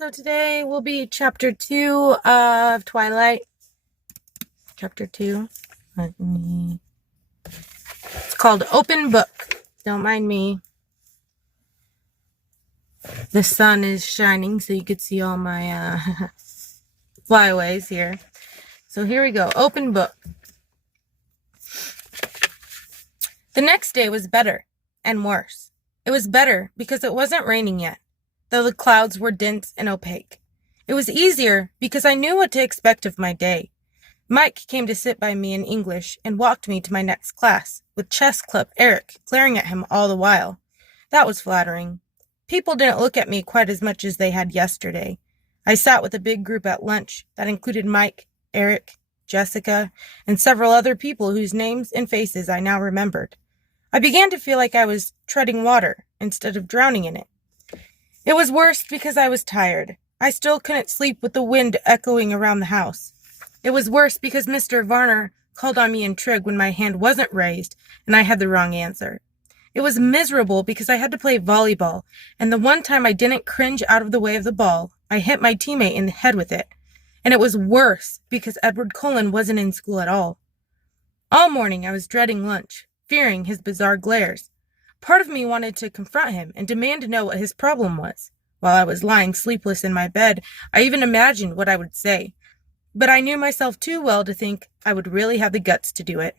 So today will be chapter 2 of Twilight. Chapter 2. It's called Open Book. Don't mind me. The sun is shining so you could see all my flyaways here. So here we go. Open Book. The next day was better and worse. It was better because it wasn't raining yet, though the clouds were dense and opaque. It was easier because I knew what to expect of my day. Mike came to sit by me in English and walked me to my next class, with chess club Eric glaring at him all the while. That was flattering. People didn't look at me quite as much as they had yesterday. I sat with a big group at lunch that included Mike, Eric, Jessica, and several other people whose names and faces I now remembered. I began to feel like I was treading water instead of drowning in it. It was worse because I was tired. I still couldn't sleep with the wind echoing around the house. It was worse because Mr. Varner called on me in trig when my hand wasn't raised and I had the wrong answer. It was miserable because I had to play volleyball, and the one time I didn't cringe out of the way of the ball, I hit my teammate in the head with it. And it was worse because Edward Cullen wasn't in school at all. All morning I was dreading lunch, fearing his bizarre glares. Part of me wanted to confront him and demand to know what his problem was. While I was lying sleepless in my bed, I even imagined what I would say. But I knew myself too well to think I would really have the guts to do it.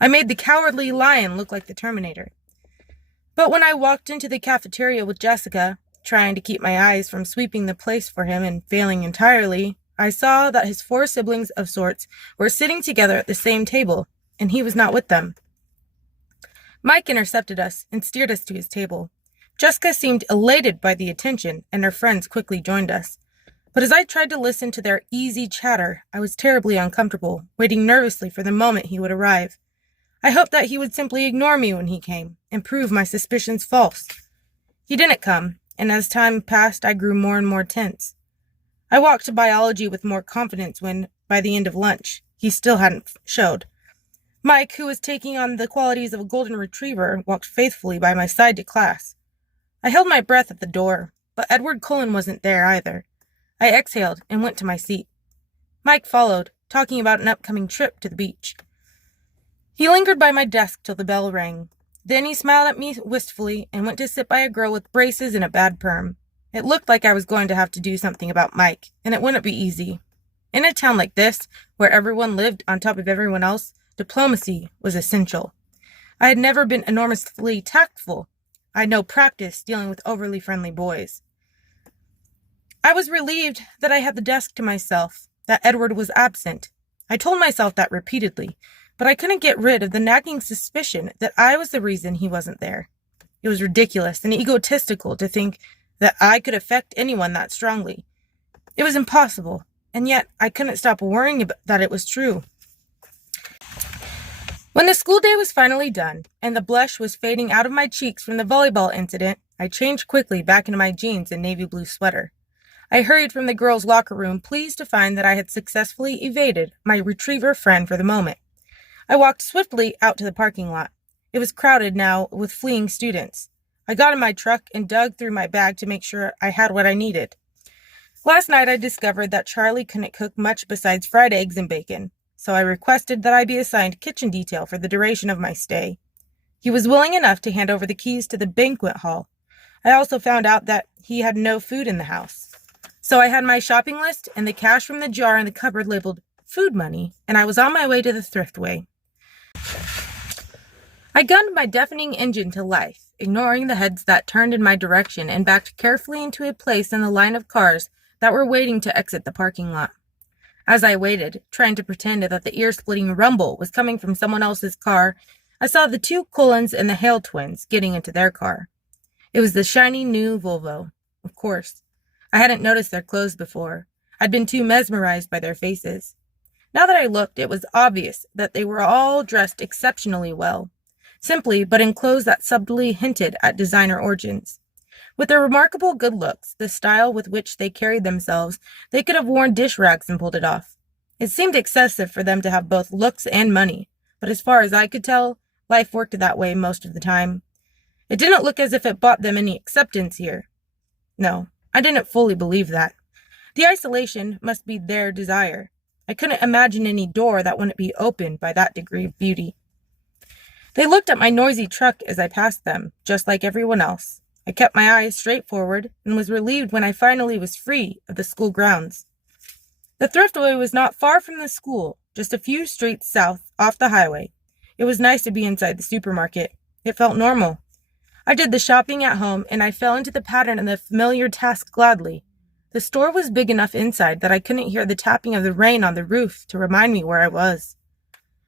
I made the cowardly lion look like the Terminator. But when I walked into the cafeteria with Jessica, trying to keep my eyes from sweeping the place for him and failing entirely, I saw that his 4 siblings of sorts were sitting together at the same table, and he was not with them. Mike intercepted us and steered us to his table. Jessica seemed elated by the attention, and her friends quickly joined us. But as I tried to listen to their easy chatter, I was terribly uncomfortable, waiting nervously for the moment he would arrive. I hoped that he would simply ignore me when he came, and prove my suspicions false. He didn't come, and as time passed, I grew more and more tense. I walked to biology with more confidence when, by the end of lunch, he still hadn't showed. Mike, who was taking on the qualities of a golden retriever, walked faithfully by my side to class. I held my breath at the door, but Edward Cullen wasn't there either. I exhaled and went to my seat. Mike followed, talking about an upcoming trip to the beach. He lingered by my desk till the bell rang. Then he smiled at me wistfully and went to sit by a girl with braces and a bad perm. It looked like I was going to have to do something about Mike, and it wouldn't be easy. In a town like this, where everyone lived on top of everyone else, diplomacy was essential. I had never been enormously tactful. I had no practice dealing with overly friendly boys. I was relieved that I had the desk to myself, that Edward was absent. I told myself that repeatedly, but I couldn't get rid of the nagging suspicion that I was the reason he wasn't there. It was ridiculous and egotistical to think that I could affect anyone that strongly. It was impossible, and yet I couldn't stop worrying that it was true. When the school day was finally done, and the blush was fading out of my cheeks from the volleyball incident, I changed quickly back into my jeans and navy blue sweater. I hurried from the girls' locker room, pleased to find that I had successfully evaded my retriever friend for the moment. I walked swiftly out to the parking lot. It was crowded now with fleeing students. I got in my truck and dug through my bag to make sure I had what I needed. Last night I discovered that Charlie couldn't cook much besides fried eggs and bacon, so I requested that I be assigned kitchen detail for the duration of my stay. He was willing enough to hand over the keys to the banquet hall. I also found out that he had no food in the house. So I had my shopping list and the cash from the jar in the cupboard labeled food money, and I was on my way to the thriftway. I gunned my deafening engine to life, ignoring the heads that turned in my direction, and backed carefully into a place in the line of cars that were waiting to exit the parking lot. As I waited, trying to pretend that the ear-splitting rumble was coming from someone else's car, I saw the 2 Cullens and the Hale twins getting into their car. It was the shiny new Volvo, of course. I hadn't noticed their clothes before. I'd been too mesmerized by their faces. Now that I looked, it was obvious that they were all dressed exceptionally well, simply but in clothes that subtly hinted at designer origins. With their remarkable good looks, the style with which they carried themselves, they could have worn dish rags and pulled it off. It seemed excessive for them to have both looks and money, but as far as I could tell, life worked that way most of the time. It didn't look as if it bought them any acceptance here. No, I didn't fully believe that. The isolation must be their desire. I couldn't imagine any door that wouldn't be opened by that degree of beauty. They looked at my noisy truck as I passed them, just like everyone else. I kept my eyes straight forward and was relieved when I finally was free of the school grounds. The thriftway was not far from the school, just a few streets south off the highway. It was nice to be inside the supermarket. It felt normal. I did the shopping at home, and I fell into the pattern of the familiar task gladly. The store was big enough inside that I couldn't hear the tapping of the rain on the roof to remind me where I was.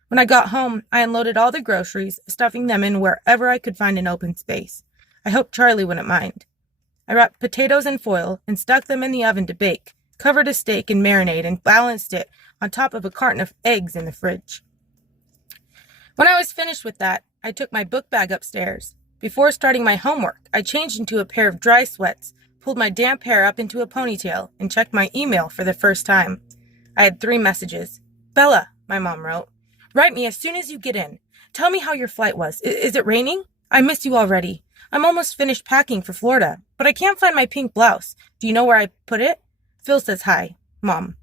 When I got home, I unloaded all the groceries, stuffing them in wherever I could find an open space. I hoped Charlie wouldn't mind. I wrapped potatoes in foil and stuck them in the oven to bake, covered a steak in marinade, and balanced it on top of a carton of eggs in the fridge. When I was finished with that, I took my book bag upstairs. Before starting my homework, I changed into a pair of dry sweats, pulled my damp hair up into a ponytail, and checked my email for the first time. I had 3 messages. "Bella," my mom wrote, "write me as soon as you get in. Tell me how your flight was. Is it raining? I miss you already. I'm almost finished packing for Florida, but I can't find my pink blouse. Do you know where I put it? Phil says hi, Mom."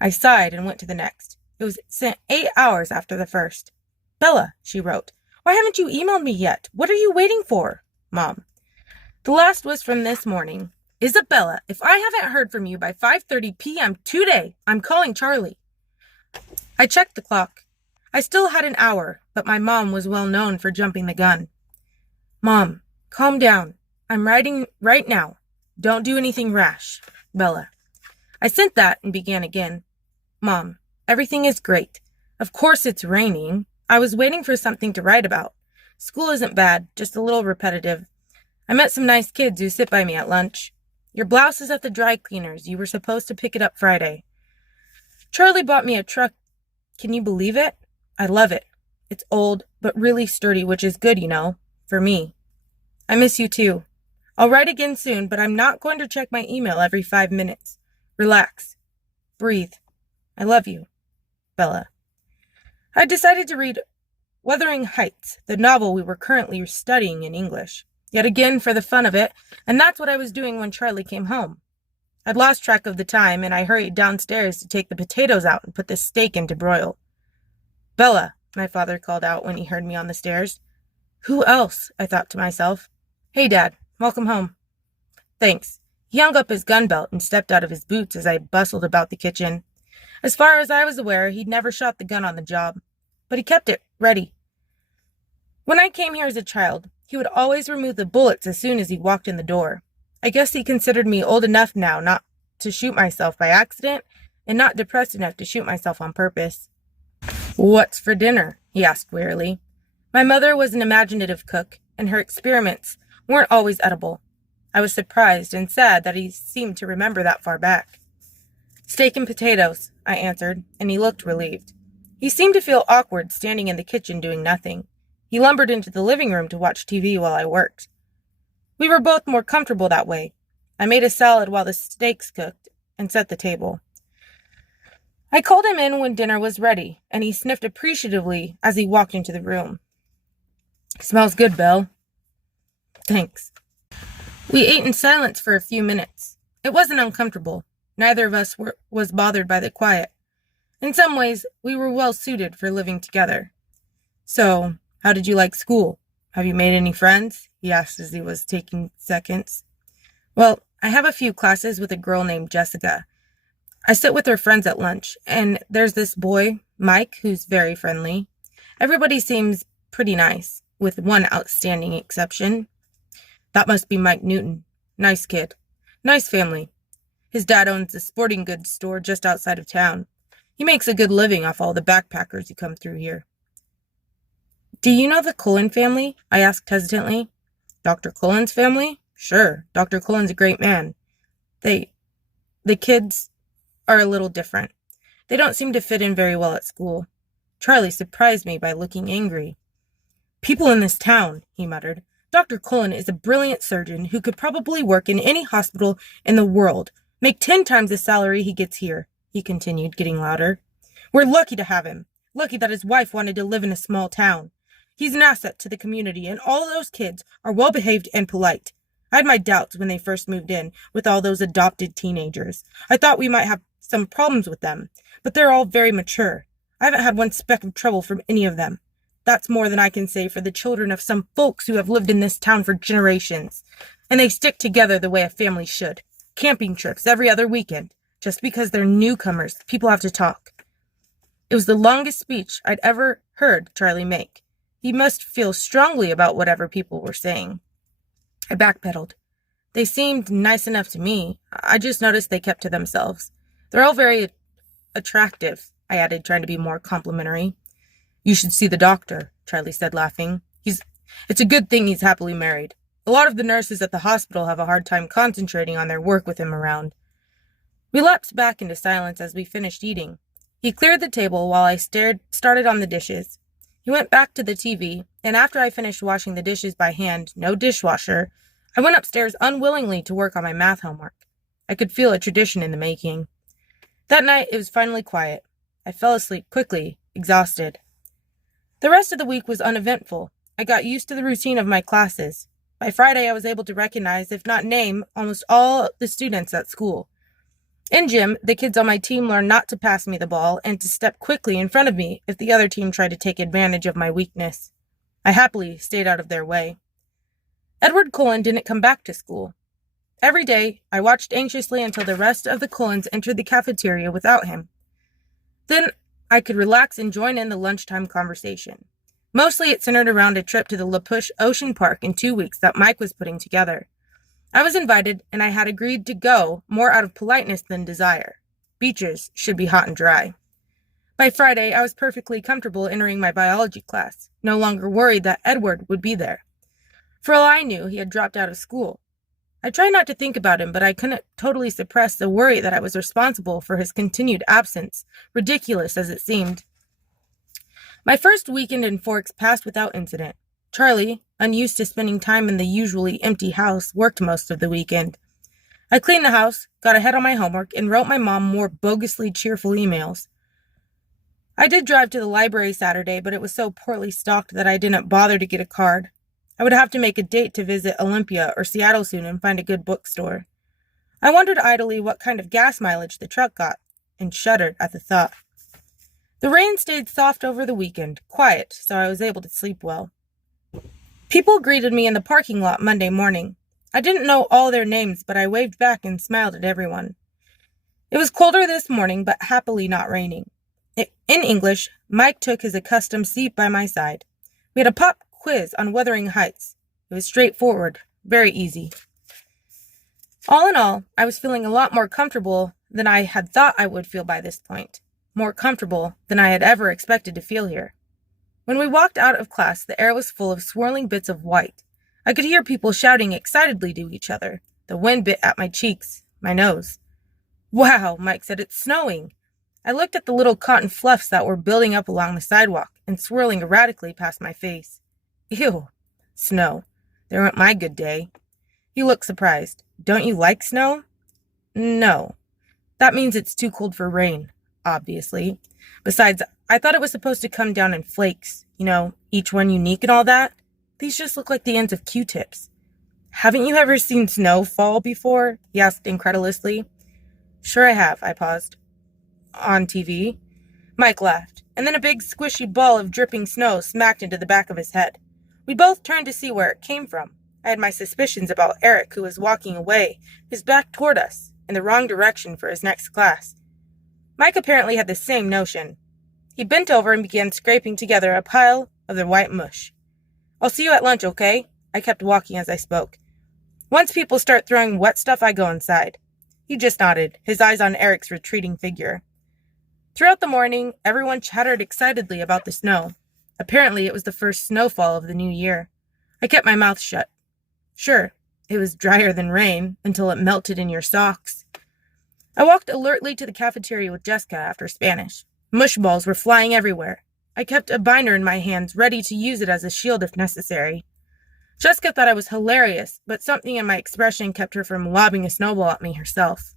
I sighed and went to the next. It was sent 8 hours after the first. "Bella," she wrote, "why haven't you emailed me yet? What are you waiting for? Mom." The last was from this morning. "Isabella, if I haven't heard from you by 5:30 p.m. today, I'm calling Charlie." I checked the clock. I still had an hour, but my mom was well known for jumping the gun. "Mom, calm down. I'm writing right now. Don't do anything rash. Bella." I sent that and began again. "Mom, everything is great. Of course it's raining. I was waiting for something to write about. School isn't bad, just a little repetitive. I met some nice kids who sit by me at lunch. Your blouse is at the dry cleaners. You were supposed to pick it up Friday. Charlie bought me a truck. Can you believe it? I love it. It's old, but really sturdy, which is good, for me. I miss you too. I'll write again soon, but I'm not going to check my email every 5 minutes. Relax. Breathe. I love you. Bella." I decided to read Wuthering Heights, the novel we were currently studying in English, yet again for the fun of it, and that's what I was doing when Charlie came home. I'd lost track of the time, and I hurried downstairs to take the potatoes out and put the steak in to broil. "Bella," my father called out when he heard me on the stairs. "Who else?" I thought to myself. "Hey, Dad, welcome home." "Thanks." He hung up his gun belt and stepped out of his boots as I bustled about the kitchen. As far as I was aware, he'd never shot the gun on the job, but he kept it ready. When I came here as a child, he would always remove the bullets as soon as he walked in the door. I guess he considered me old enough now not to shoot myself by accident and not depressed enough to shoot myself on purpose. "What's for dinner?" he asked wearily. My mother was an imaginative cook, and her experiments weren't always edible. I was surprised and sad that he seemed to remember that far back. "Steak and potatoes," I answered, and he looked relieved. He seemed to feel awkward standing in the kitchen doing nothing. He lumbered into the living room to watch TV while I worked. We were both more comfortable that way. I made a salad while the steaks cooked and set the table. I called him in when dinner was ready, and he sniffed appreciatively as he walked into the room. "Smells good, Belle." "Thanks." We ate in silence for a few minutes. It wasn't uncomfortable. Neither of us was bothered by the quiet. In some ways, we were well suited for living together. "So, how did you like school? Have you made any friends?" he asked as he was taking seconds. "Well, I have a few classes with a girl named Jessica. I sit with her friends at lunch, and there's this boy, Mike, who's very friendly. Everybody seems pretty nice, with one outstanding exception. That must be Mike Newton. Nice kid. Nice family. His dad owns a sporting goods store just outside of town. He makes a good living off all the backpackers who come through here." "Do you know the Cullen family?" I asked hesitantly. "Dr. Cullen's family? Sure. Dr. Cullen's a great man. The kids are a little different. They don't seem to fit in very well at school." Charlie surprised me by looking angry. "People in this town," he muttered. "Dr. Cullen is a brilliant surgeon who could probably work in any hospital in the world, make 10 times the salary he gets here," he continued, getting louder. "We're lucky to have him. Lucky that his wife wanted to live in a small town. He's an asset to the community, and all those kids are well-behaved and polite. I had my doubts when they first moved in with all those adopted teenagers. I thought we might have some problems with them, but they're all very mature. I haven't had one speck of trouble from any of them. That's more than I can say for the children of some folks who have lived in this town for generations. And they stick together the way a family should. Camping trips every other weekend. Just because they're newcomers, people have to talk. It was the longest speech I'd ever heard Charlie make. He must feel strongly about whatever people were saying. I backpedaled. They seemed nice enough to me. I just noticed they kept to themselves. They're all very attractive, I added, trying to be more complimentary. You should see the doctor, Charlie said, laughing. It's a good thing he's happily married. A lot of the nurses at the hospital have a hard time concentrating on their work with him around. We lapsed back into silence as we finished eating. He cleared the table while I started on the dishes. He went back to the TV, and after I finished washing the dishes by hand, no dishwasher, I went upstairs unwillingly to work on my math homework. I could feel a tradition in the making. That night, it was finally quiet. I fell asleep quickly, exhausted. The rest of the week was uneventful. I got used to the routine of my classes. By Friday, I was able to recognize, if not name, almost all the students at school. In gym, the kids on my team learned not to pass me the ball and to step quickly in front of me if the other team tried to take advantage of my weakness. I happily stayed out of their way. Edward Cullen didn't come back to school. Every day, I watched anxiously until the rest of the Cullens entered the cafeteria without him. Then I could relax and join in the lunchtime conversation. Mostly it centered around a trip to the La Push Ocean Park in 2 weeks that Mike was putting together. I was invited, and I had agreed to go more out of politeness than desire. Beaches should be hot and dry. By Friday, I was perfectly comfortable entering my biology class, no longer worried that Edward would be there. For all I knew, he had dropped out of school. I tried not to think about him, but I couldn't totally suppress the worry that I was responsible for his continued absence, ridiculous as it seemed. My first weekend in Forks passed without incident. Charlie, unused to spending time in the usually empty house, worked most of the weekend. I cleaned the house, got ahead on my homework, and wrote my mom more bogusly cheerful emails. I did drive to the library Saturday, but it was so poorly stocked that I didn't bother to get a card. I would have to make a date to visit Olympia or Seattle soon and find a good bookstore. I wondered idly what kind of gas mileage the truck got, and shuddered at the thought. The rain stayed soft over the weekend, quiet, so I was able to sleep well. People greeted me in the parking lot Monday morning. I didn't know all their names, but I waved back and smiled at everyone. It was colder this morning, but happily not raining. In English, Mike took his accustomed seat by my side. We had a pop quiz on Wuthering Heights. It was straightforward, very easy. All in all, I was feeling a lot more comfortable than I had thought I would feel by this point. More comfortable than I had ever expected to feel here. When we walked out of class, the air was full of swirling bits of white. I could hear people shouting excitedly to each other. The wind bit at my cheeks, my nose. Wow, Mike said, it's snowing. I looked at the little cotton fluffs that were building up along the sidewalk and swirling erratically past my face. Ew, snow. There went my good day. He looked surprised. Don't you like snow? No. That means it's too cold for rain, obviously. Besides, I thought it was supposed to come down in flakes, each one unique and all that. These just look like the ends of Q-tips. Haven't you ever seen snow fall before? He asked incredulously. Sure I have, I paused. On TV? Mike laughed, and then a big squishy ball of dripping snow smacked into the back of his head. We both turned to see where it came from. I had my suspicions about Eric, who was walking away, his back toward us, in the wrong direction for his next class. Mike apparently had the same notion. He bent over and began scraping together a pile of the white mush. I'll see you at lunch, okay? I kept walking as I spoke. Once people start throwing wet stuff, I go inside. He just nodded, his eyes on Eric's retreating figure. Throughout the morning, everyone chattered excitedly about the snow. Apparently, it was the first snowfall of the new year. I kept my mouth shut. Sure, it was drier than rain until it melted in your socks. I walked alertly to the cafeteria with Jessica after Spanish. Mush balls were flying everywhere. I kept a binder in my hands, ready to use it as a shield if necessary. Jessica thought I was hilarious, but something in my expression kept her from lobbing a snowball at me herself.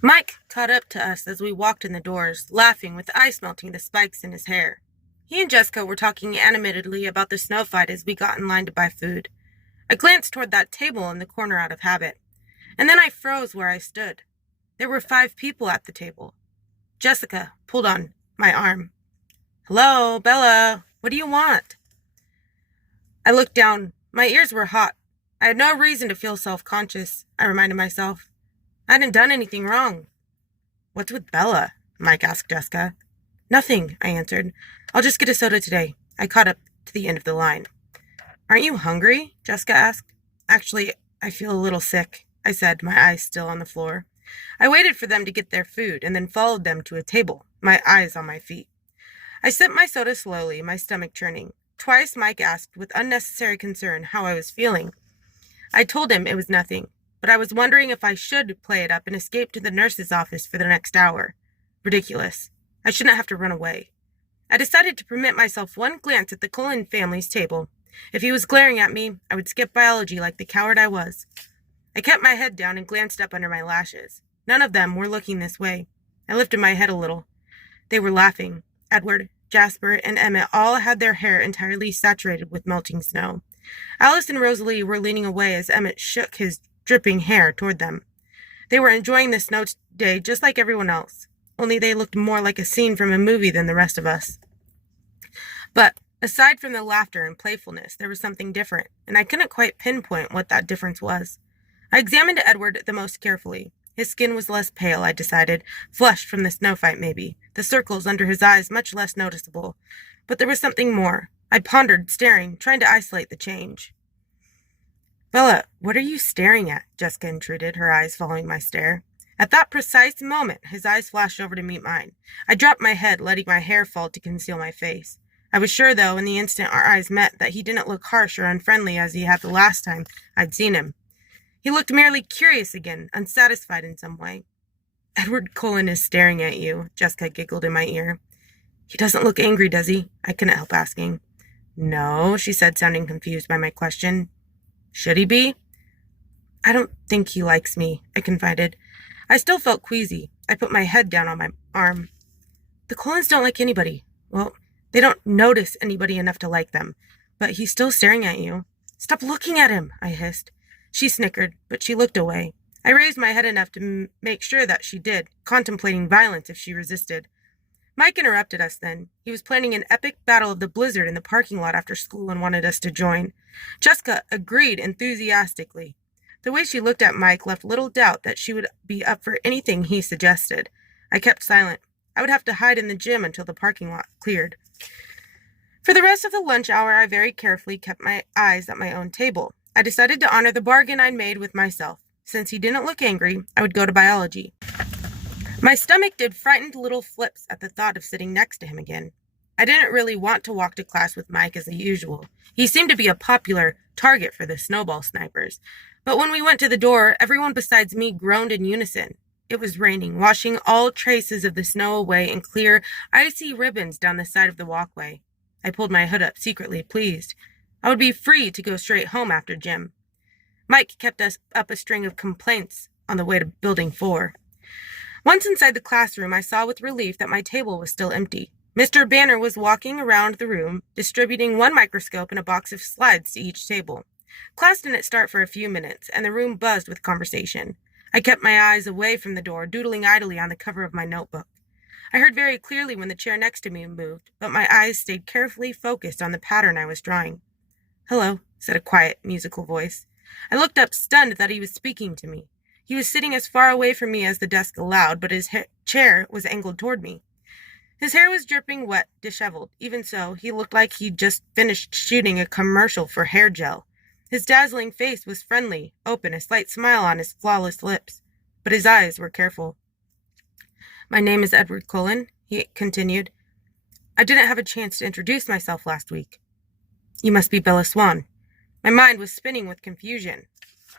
Mike caught up to us as we walked in the doors, laughing with the ice melting the spikes in his hair. He and Jessica were talking animatedly about the snow fight as we got in line to buy food. I glanced toward that table in the corner out of habit, and then I froze where I stood. There were 5 people at the table. Jessica pulled on my arm. "Hello, Bella, what do you want?" I looked down. My ears were hot. I had no reason to feel self-conscious, I reminded myself. I hadn't done anything wrong. "What's with Bella?" Mike asked Jessica. "Nothing," I answered. "I'll just get a soda today." I caught up to the end of the line. "Aren't you hungry?" Jessica asked. "Actually, I feel a little sick," I said, my eyes still on the floor. I waited for them to get their food and then followed them to a table, my eyes on my feet. I sipped my soda slowly, my stomach churning. Twice Mike asked with unnecessary concern how I was feeling. I told him it was nothing, but I was wondering if I should play it up and escape to the nurse's office for the next hour. Ridiculous. I shouldn't have to run away. I decided to permit myself one glance at the Cullen family's table. If he was glaring at me, I would skip biology like the coward I was. I kept my head down and glanced up under my lashes. None of them were looking this way. I lifted my head a little. They were laughing. Edward, Jasper, and Emmett all had their hair entirely saturated with melting snow. Alice and Rosalie were leaning away as Emmett shook his dripping hair toward them. They were enjoying the snow day just like everyone else, only they looked more like a scene from a movie than the rest of us. But aside from the laughter and playfulness, there was something different, and I couldn't quite pinpoint what that difference was. I examined Edward the most carefully. His skin was less pale, I decided, flushed from the snow fight maybe, the circles under his eyes much less noticeable. But there was something more. I pondered, staring, trying to isolate the change. "Bella, what are you staring at?" Jessica intruded, her eyes following my stare. At that precise moment, his eyes flashed over to meet mine. I dropped my head, letting my hair fall to conceal my face. I was sure, though, in the instant our eyes met, that he didn't look harsh or unfriendly as he had the last time I'd seen him. He looked merely curious again, unsatisfied in some way. "Edward Cullen is staring at you," Jessica giggled in my ear. "He doesn't look angry, does he?" I couldn't help asking. "No," she said, sounding confused by my question. "Should he be?" "I don't think he likes me," I confided. I still felt queasy. I put my head down on my arm. "The Cullens don't like anybody. Well, they don't notice anybody enough to like them. But he's still staring at you." "Stop looking at him," I hissed. She snickered, but she looked away. I raised my head enough to make sure that she did, contemplating violence if she resisted. Mike interrupted us then. He was planning an epic battle of the blizzard in the parking lot after school and wanted us to join. Jessica agreed enthusiastically. The way she looked at Mike left little doubt that she would be up for anything he suggested. I kept silent. I would have to hide in the gym until the parking lot cleared. For the rest of the lunch hour, I very carefully kept my eyes at my own table. I decided to honor the bargain I'd made with myself. Since he didn't look angry, I would go to biology. My stomach did frightened little flips at the thought of sitting next to him again. I didn't really want to walk to class with Mike as usual. He seemed to be a popular target for the snowball snipers. But when we went to the door, everyone besides me groaned in unison. It was raining, washing all traces of the snow away in clear, icy ribbons down the side of the walkway. I pulled my hood up, secretly pleased. I would be free to go straight home after gym. Mike kept us up a string of complaints on the way to Building 4. Once inside the classroom, I saw with relief that my table was still empty. Mr. Banner was walking around the room, distributing one microscope and a box of slides to each table. Class didn't start for a few minutes, and the room buzzed with conversation. I kept my eyes away from the door, doodling idly on the cover of my notebook. I heard very clearly when the chair next to me moved, but my eyes stayed carefully focused on the pattern I was drawing. "Hello," said a quiet, musical voice. I looked up, stunned that he was speaking to me. He was sitting as far away from me as the desk allowed, but his chair was angled toward me. His hair was dripping wet, disheveled. Even so, he looked like he'd just finished shooting a commercial for hair gel. His dazzling face was friendly, open, a slight smile on his flawless lips, but his eyes were careful. "My name is Edward Cullen," he continued. "I didn't have a chance to introduce myself last week." "You must be Bella Swan." My mind was spinning with confusion.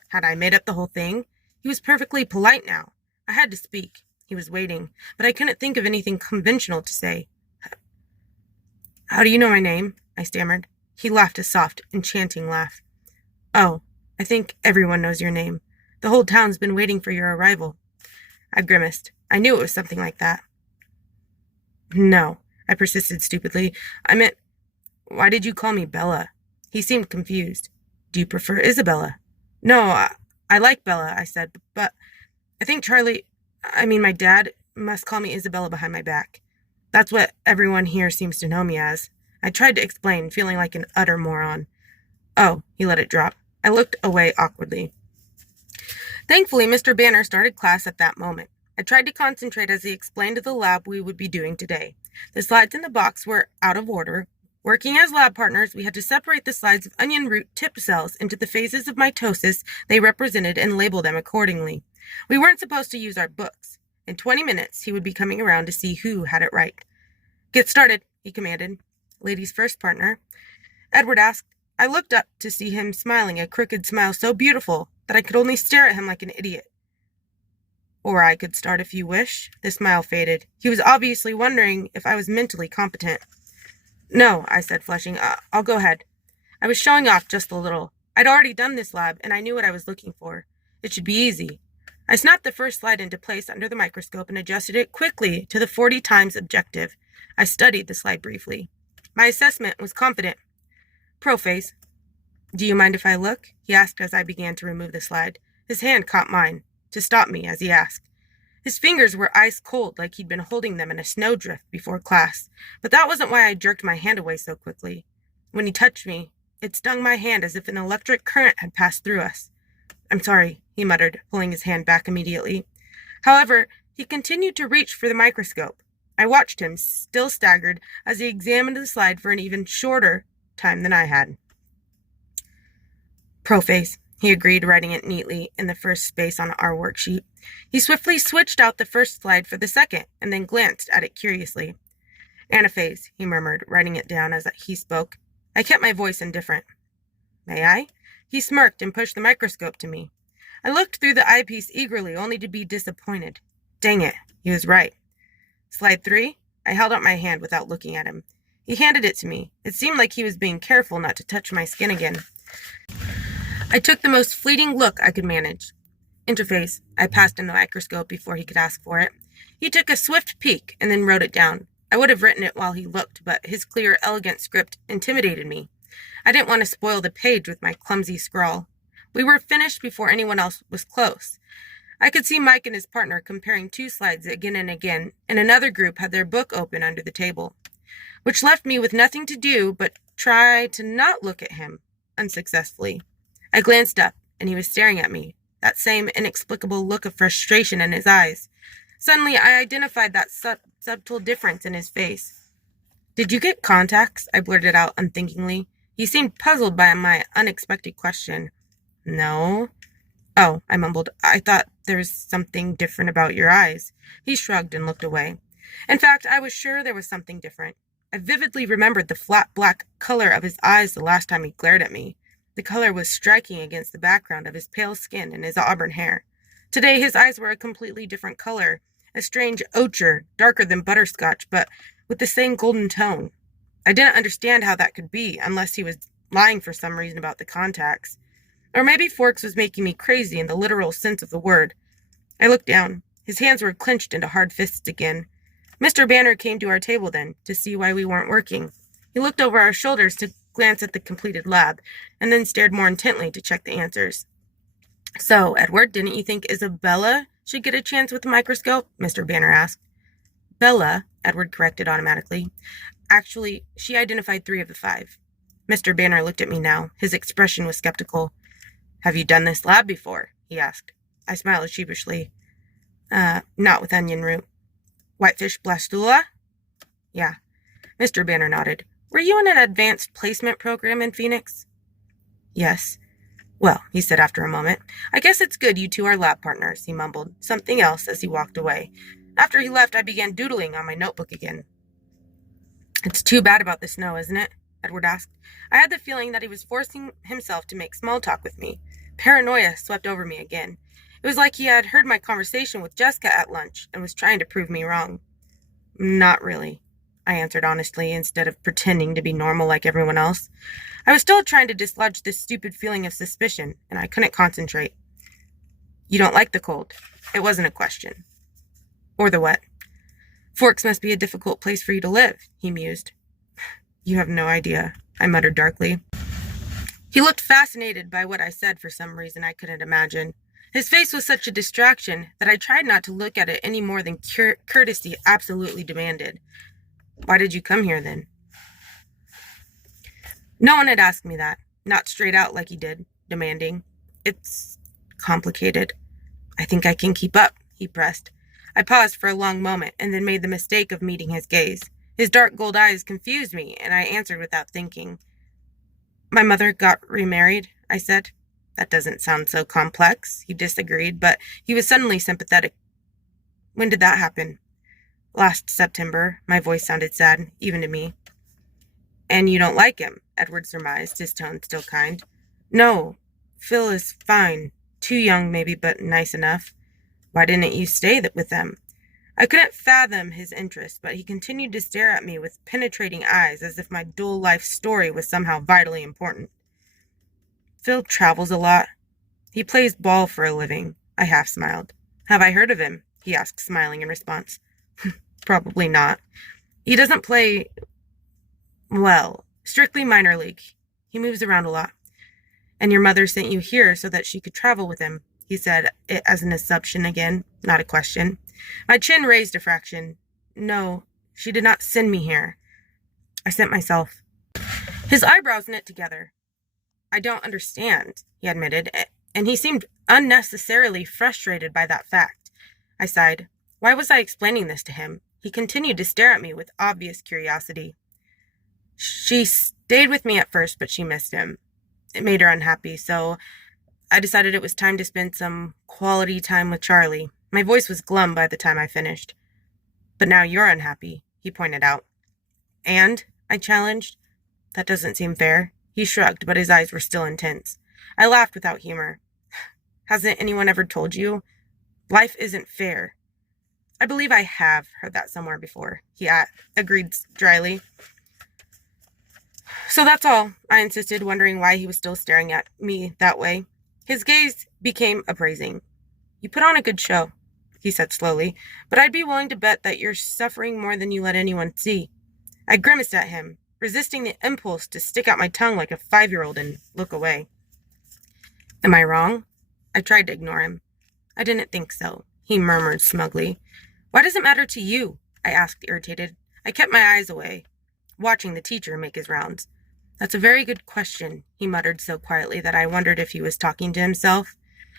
Had I made up the whole thing? He was perfectly polite now. I had to speak. He was waiting, but I couldn't think of anything conventional to say. "How do you know my name?" I stammered. He laughed a soft, enchanting laugh. "Oh, I think everyone knows your name. The whole town's been waiting for your arrival." I grimaced. I knew it was something like that. "No," I persisted stupidly. "I meant, why did you call me Bella?" He seemed confused. Do you prefer Isabella? No, I like Bella, I said, but I think my dad must call me Isabella behind my back. That's what everyone here seems to know me as. I tried to explain, feeling like an utter moron. Oh, he let it drop. I looked away awkwardly. Thankfully, Mr. Banner started class at that moment. I tried to concentrate as he explained the lab we would be doing today. The slides in the box were out of order. Working as lab partners, we had to separate the slides of onion root tip cells into the phases of mitosis they represented and label them accordingly. We weren't supposed to use our books. In 20 minutes, he would be coming around to see who had it right. Get started, he commanded. Ladies first, partner. Edward asked. I looked up to see him smiling a crooked smile so beautiful that I could only stare at him like an idiot. Or I could start if you wish. The smile faded. He was obviously wondering if I was mentally competent. No, I said, flushing. I'll go ahead. I was showing off just a little. I'd already done this lab, and I knew what I was looking for. It should be easy. I snapped the first slide into place under the microscope and adjusted it quickly to the 40 times objective. I studied the slide briefly. My assessment was confident. Prophase. Do you mind if I look? He asked as I began to remove the slide. His hand caught mine, to stop me as he asked. His fingers were ice cold, like he'd been holding them in a snowdrift before class, but that wasn't why I jerked my hand away so quickly. When he touched me, it stung my hand as if an electric current had passed through us. I'm sorry, he muttered, pulling his hand back immediately. However, he continued to reach for the microscope. I watched him, still staggered, as he examined the slide for an even shorter time than I had. Prophase, he agreed, writing it neatly in the first space on our worksheet. He swiftly switched out the first slide for the second, and then glanced at it curiously. Anaphase, he murmured, writing it down as he spoke. I kept my voice indifferent. May I? He smirked and pushed the microscope to me. I looked through the eyepiece eagerly, only to be disappointed. Dang it, he was right. Slide 3? I held out my hand without looking at him. He handed it to me. It seemed like he was being careful not to touch my skin again. I took the most fleeting look I could manage. Interface. I passed him the microscope before he could ask for it. He took a swift peek and then wrote it down. I would have written it while he looked, but his clear, elegant script intimidated me. I didn't want to spoil the page with my clumsy scrawl. We were finished before anyone else was close. I could see Mike and his partner comparing 2 slides again and again, and another group had their book open under the table, which left me with nothing to do but try to not look at him, unsuccessfully. I glanced up, and he was staring at me, that same inexplicable look of frustration in his eyes. Suddenly, I identified that subtle difference in his face. Did you get contacts? I blurted out unthinkingly. He seemed puzzled by my unexpected question. No. Oh, I mumbled. I thought there was something different about your eyes. He shrugged and looked away. In fact, I was sure there was something different. I vividly remembered the flat black color of his eyes the last time he glared at me. The color was striking against the background of his pale skin and his auburn hair. Today, his eyes were a completely different color, a strange ochre, darker than butterscotch, but with the same golden tone. I didn't understand how that could be, unless he was lying for some reason about the contacts. Or maybe Forks was making me crazy in the literal sense of the word. I looked down. His hands were clenched into hard fists again. Mr. Banner came to our table then, to see why we weren't working. He looked over our shoulders to glance at the completed lab, and then stared more intently to check the answers. So, Edward, didn't you think Isabella should get a chance with the microscope? Mr. Banner asked. Bella, Edward corrected automatically. Actually, she identified 3 of the 5. Mr. Banner looked at me now. His expression was skeptical. Have you done this lab before? He asked. I smiled sheepishly. Not with onion root. Whitefish blastula? Yeah. Mr. Banner nodded. Were you in an advanced placement program in Phoenix? Yes. Well, he said after a moment, I guess it's good you 2 are lab partners, he mumbled, something else as he walked away. After he left, I began doodling on my notebook again. It's too bad about the snow, isn't it? Edward asked. I had the feeling that he was forcing himself to make small talk with me. Paranoia swept over me again. It was like he had heard my conversation with Jessica at lunch and was trying to prove me wrong. Not really, I answered honestly, instead of pretending to be normal like everyone else. I was still trying to dislodge this stupid feeling of suspicion, and I couldn't concentrate. You don't like the cold. It wasn't a question. Or the wet. Forks must be a difficult place for you to live, he mused. You have no idea, I muttered darkly. He looked fascinated by what I said for some reason I couldn't imagine. His face was such a distraction that I tried not to look at it any more than courtesy absolutely demanded. Why did you come here, then? No one had asked me that, not straight out like he did, demanding. It's complicated. I think I can keep up, he pressed. I paused for a long moment and then made the mistake of meeting his gaze. His dark gold eyes confused me, and I answered without thinking. My mother got remarried, I said. That doesn't sound so complex, he disagreed, but he was suddenly sympathetic. When did that happen? Last September. My voice sounded sad, even to me. And you don't like him, Edward surmised, his tone still kind. No, Phil is fine. Too young, maybe, but nice enough. Why didn't you stay with them? I couldn't fathom his interest, but he continued to stare at me with penetrating eyes as if my dual life story was somehow vitally important. Phil travels a lot. He plays ball for a living. I half smiled. Have I heard of him? He asked, smiling in response. Probably not. He doesn't play, well, strictly minor league. He moves around a lot. And your mother sent you here so that she could travel with him, he said, it as an assumption again, not a question. My chin raised a fraction. No, she did not send me here. I sent myself. His eyebrows knit together. I don't understand, he admitted, and he seemed unnecessarily frustrated by that fact. I sighed. Why was I explaining this to him? He continued to stare at me with obvious curiosity. She stayed with me at first, but she missed him. It made her unhappy, so I decided it was time to spend some quality time with Charlie. My voice was glum by the time I finished. But now you're unhappy, he pointed out. And? I challenged. That doesn't seem fair. He shrugged, but his eyes were still intense. I laughed without humor. Hasn't anyone ever told you? Life isn't fair. I believe I have heard that somewhere before, he agreed dryly. So that's all, I insisted, wondering why he was still staring at me that way. His gaze became appraising. You put on a good show, he said slowly, but I'd be willing to bet that you're suffering more than you let anyone see. I grimaced at him, resisting the impulse to stick out my tongue like a 5-year-old and look away. Am I wrong? I tried to ignore him. I didn't think so, he murmured smugly. Why does it matter to you? I asked, irritated. I kept my eyes away, watching the teacher make his rounds. That's a very good question, he muttered so quietly that I wondered if he was talking to himself.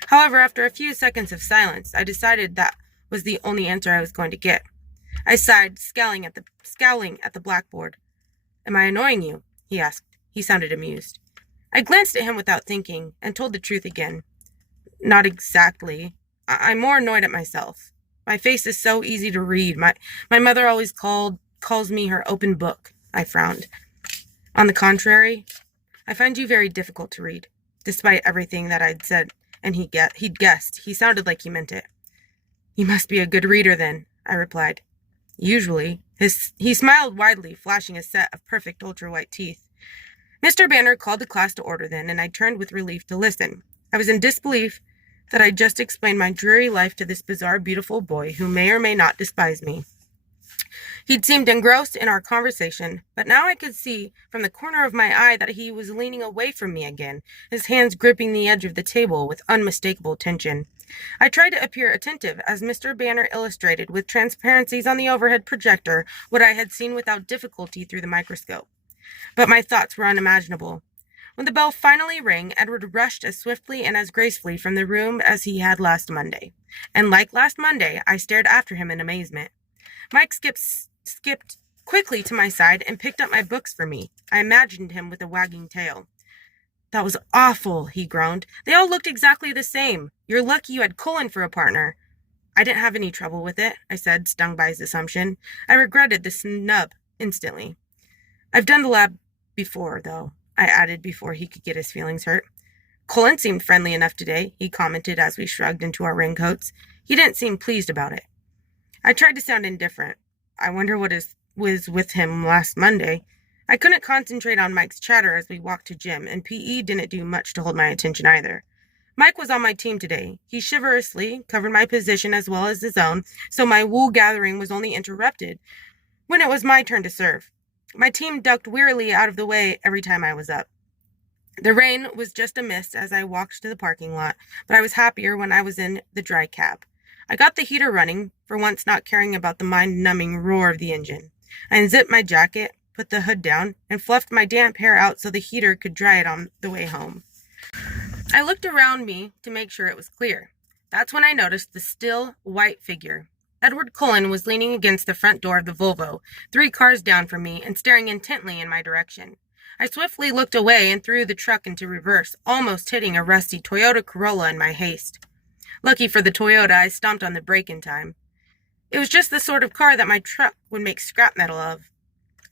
However, after a few seconds of silence, I decided that was the only answer I was going to get. I sighed, scowling at the blackboard. Am I annoying you? He asked. He sounded amused. I glanced at him without thinking, and told the truth again. Not exactly. I'm more annoyed at myself. My face is so easy to read. My mother always calls me her open book. I frowned. On the contrary, I find you very difficult to read, despite everything that I'd said, and he'd guessed. He sounded like he meant it. You must be a good reader, then, I replied. Usually. He smiled widely, flashing a set of perfect ultra-white teeth. Mr. Banner called the class to order then, and I turned with relief to listen. I was in disbelief that I'd just explained my dreary life to this bizarre, beautiful boy who may or may not despise me. He'd seemed engrossed in our conversation, but now I could see from the corner of my eye that he was leaning away from me again, his hands gripping the edge of the table with unmistakable tension. I tried to appear attentive as Mr. Banner illustrated with transparencies on the overhead projector what I had seen without difficulty through the microscope. But my thoughts were unimaginable. When the bell finally rang, Edward rushed as swiftly and as gracefully from the room as he had last Monday. And like last Monday, I stared after him in amazement. Mike skipped quickly to my side and picked up my books for me. I imagined him with a wagging tail. That was awful, he groaned. They all looked exactly the same. You're lucky you had Cullen for a partner. I didn't have any trouble with it, I said, stung by his assumption. I regretted the snub instantly. I've done the lab before, though, I added before he could get his feelings hurt. Cullen seemed friendly enough today, he commented as we shrugged into our raincoats. He didn't seem pleased about it. I tried to sound indifferent. I wonder what was with him last Monday. I couldn't concentrate on Mike's chatter as we walked to gym, and PE didn't do much to hold my attention either. Mike was on my team today. He chivalrously covered my position as well as his own, so my wool gathering was only interrupted when it was my turn to serve. My team ducked wearily out of the way every time I was up. The rain was just a mist as I walked to the parking lot, but I was happier when I was in the dry cab. I got the heater running, for once not caring about the mind-numbing roar of the engine. I unzipped my jacket, put the hood down, and fluffed my damp hair out so the heater could dry it on the way home. I looked around me to make sure it was clear. That's when I noticed the still, white figure. Edward Cullen was leaning against the front door of the Volvo, 3 cars down from me, and staring intently in my direction. I swiftly looked away and threw the truck into reverse, almost hitting a rusty Toyota Corolla in my haste. Lucky for the Toyota, I stomped on the brake in time. It was just the sort of car that my truck would make scrap metal of.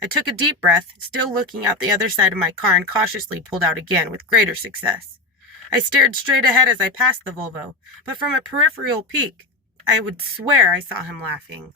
I took a deep breath, still looking out the other side of my car, and cautiously pulled out again with greater success. I stared straight ahead as I passed the Volvo, but from a peripheral peek, I would swear I saw him laughing.